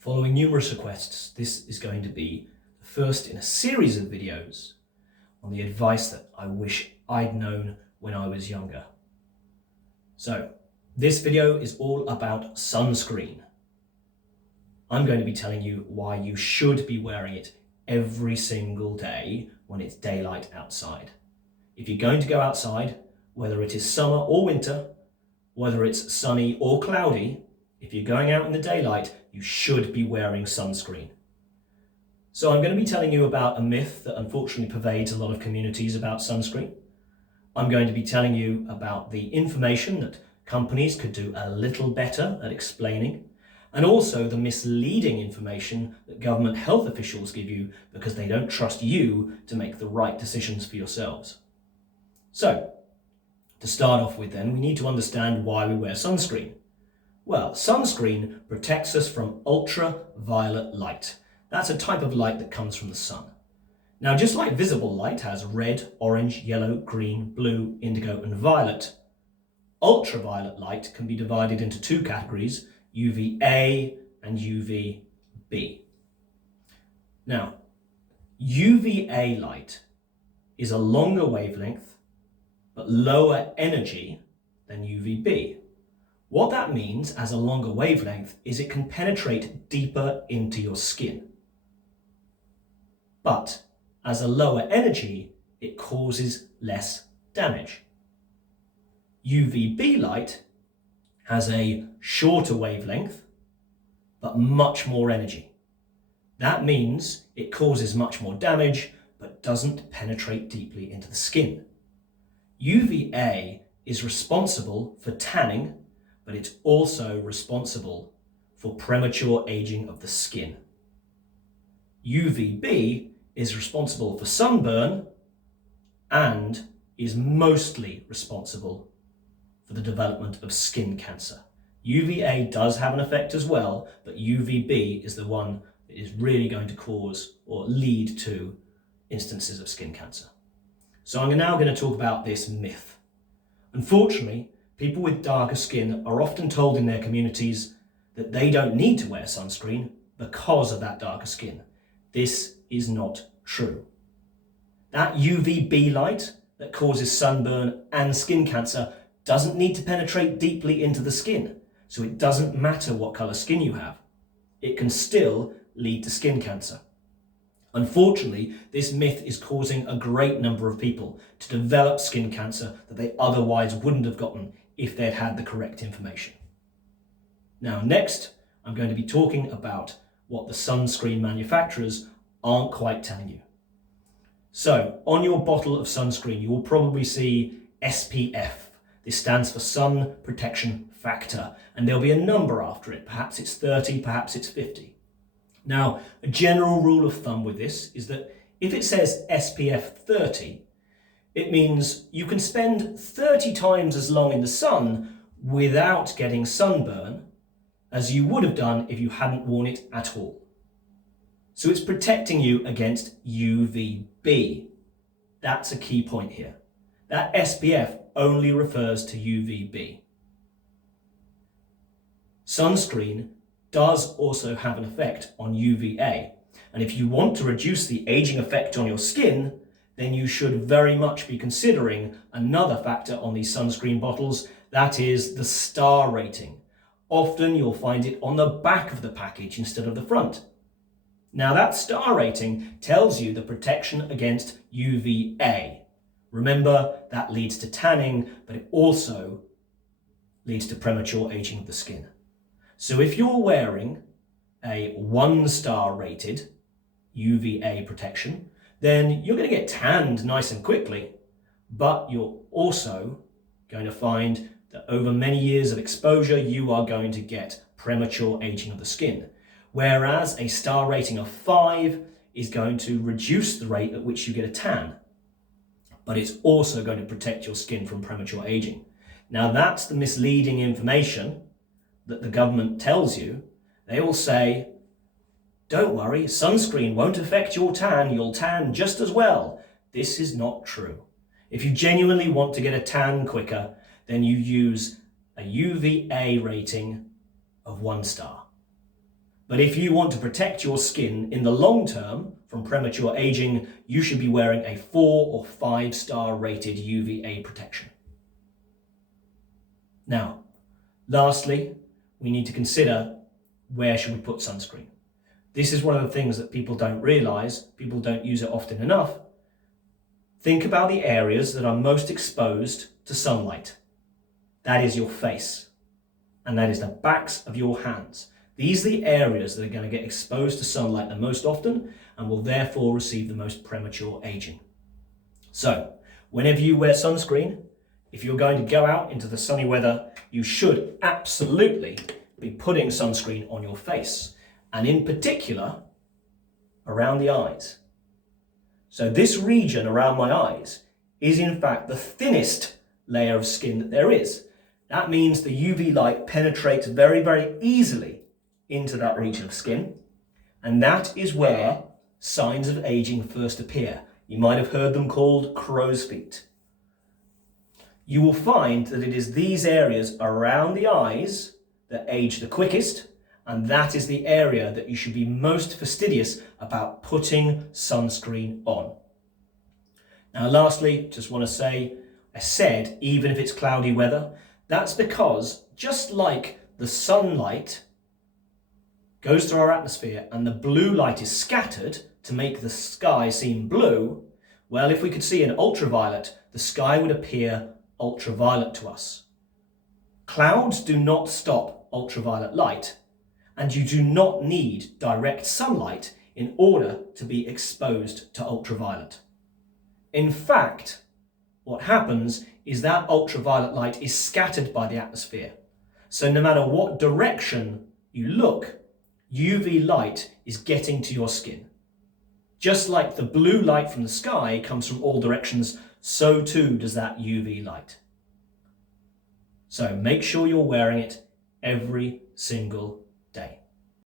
Following numerous requests, this is going to be the first in a series of videos on the advice that I wish I'd known when I was younger. So, this video is all about sunscreen. I'm going to be telling you why you should be wearing it every single day when it's daylight outside. If you're going to go outside, whether it is summer or winter, whether it's sunny or cloudy, if you're going out in the daylight, you should be wearing sunscreen. So I'm going to be telling you about a myth that unfortunately pervades a lot of communities about sunscreen. I'm going to be telling you about the information that companies could do a little better at explaining, and also the misleading information that government health officials give you because they don't trust you to make the right decisions for yourselves. So, to start off with then, we need to understand why we wear sunscreen. Well, sunscreen protects us from ultraviolet light. That's a type of light that comes from the sun. Now, just like visible light has red, orange, yellow, green, blue, indigo, and violet, ultraviolet light can be divided into two categories, UVA and UVB. Now, UVA light is a longer wavelength but lower energy than UVB. What that means as a longer wavelength is it can penetrate deeper into your skin. But as a lower energy, it causes less damage. UVB light has a shorter wavelength, but much more energy. That means it causes much more damage, but doesn't penetrate deeply into the skin. UVA is responsible for tanning, but it's also responsible for premature aging of the skin. UVB is responsible for sunburn and is mostly responsible for the development of skin cancer. UVA does have an effect as well, but UVB is the one that is really going to cause or lead to instances of skin cancer. So I'm now going to talk about this myth. Unfortunately, people with darker skin are often told in their communities that they don't need to wear sunscreen because of that darker skin. This is not true. That UVB light that causes sunburn and skin cancer doesn't need to penetrate deeply into the skin, so it doesn't matter what colour skin you have. It can still lead to skin cancer. Unfortunately, this myth is causing a great number of people to develop skin cancer that they otherwise wouldn't have gotten if they'd had the correct information. Now, next, I'm going to be talking about what the sunscreen manufacturers aren't quite telling you. So, on your bottle of sunscreen, you will probably see SPF. This stands for Sun Protection Factor, and there'll be a number after it. Perhaps it's 30, perhaps it's 50. Now, a general rule of thumb with this is that if it says SPF 30, it means you can spend 30 times as long in the sun without getting sunburn as you would have done if you hadn't worn it at all. So it's protecting you against UVB. That's a key point here. That SPF only refers to UVB. Sunscreen does also have an effect on UVA. And if you want to reduce the aging effect on your skin, then you should very much be considering another factor on these sunscreen bottles, that is the star rating. Often you'll find it on the back of the package instead of the front. Now that star rating tells you the protection against UVA. Remember, that leads to tanning, but it also leads to premature aging of the skin. So if you're wearing a 1-star rated UVA protection, then you're going to get tanned nice and quickly, but you're also going to find that over many years of exposure, you are going to get premature aging of the skin. Whereas a star rating of 5 is going to reduce the rate at which you get a tan, but it's also going to protect your skin from premature aging. Now that's the misleading information that the government tells you. They will say, don't worry, sunscreen won't affect your tan, you'll tan just as well. This is not true. If you genuinely want to get a tan quicker, then you use a UVA rating of 1 star. But if you want to protect your skin in the long term from premature aging, you should be wearing a 4 or 5-star rated UVA protection. Now, lastly, we need to consider where should we put sunscreen. This is one of the things that people don't realise, people don't use it often enough. Think about the areas that are most exposed to sunlight. That is your face, and that is the backs of your hands. These are the areas that are going to get exposed to sunlight the most often and will therefore receive the most premature aging. So, whenever you wear sunscreen, if you're going to go out into the sunny weather, you should absolutely be putting sunscreen on your face, and in particular, around the eyes. So this region around my eyes is in fact the thinnest layer of skin that there is. That means the UV light penetrates very, very easily into that region of skin, and that is where signs of aging first appear. You might have heard them called crow's feet. You will find that it is these areas around the eyes that age the quickest, and that is the area that you should be most fastidious about putting sunscreen on. Now lastly, just want to say, I said even if it's cloudy weather, that's because just like the sunlight goes through our atmosphere and the blue light is scattered to make the sky seem blue, well, if we could see in ultraviolet, the sky would appear ultraviolet to us. Clouds do not stop ultraviolet light, and you do not need direct sunlight in order to be exposed to ultraviolet. In fact, what happens is that ultraviolet light is scattered by the atmosphere. So no matter what direction you look, UV light is getting to your skin. Just like the blue light from the sky comes from all directions, so too does that UV light. So make sure you're wearing it every single day.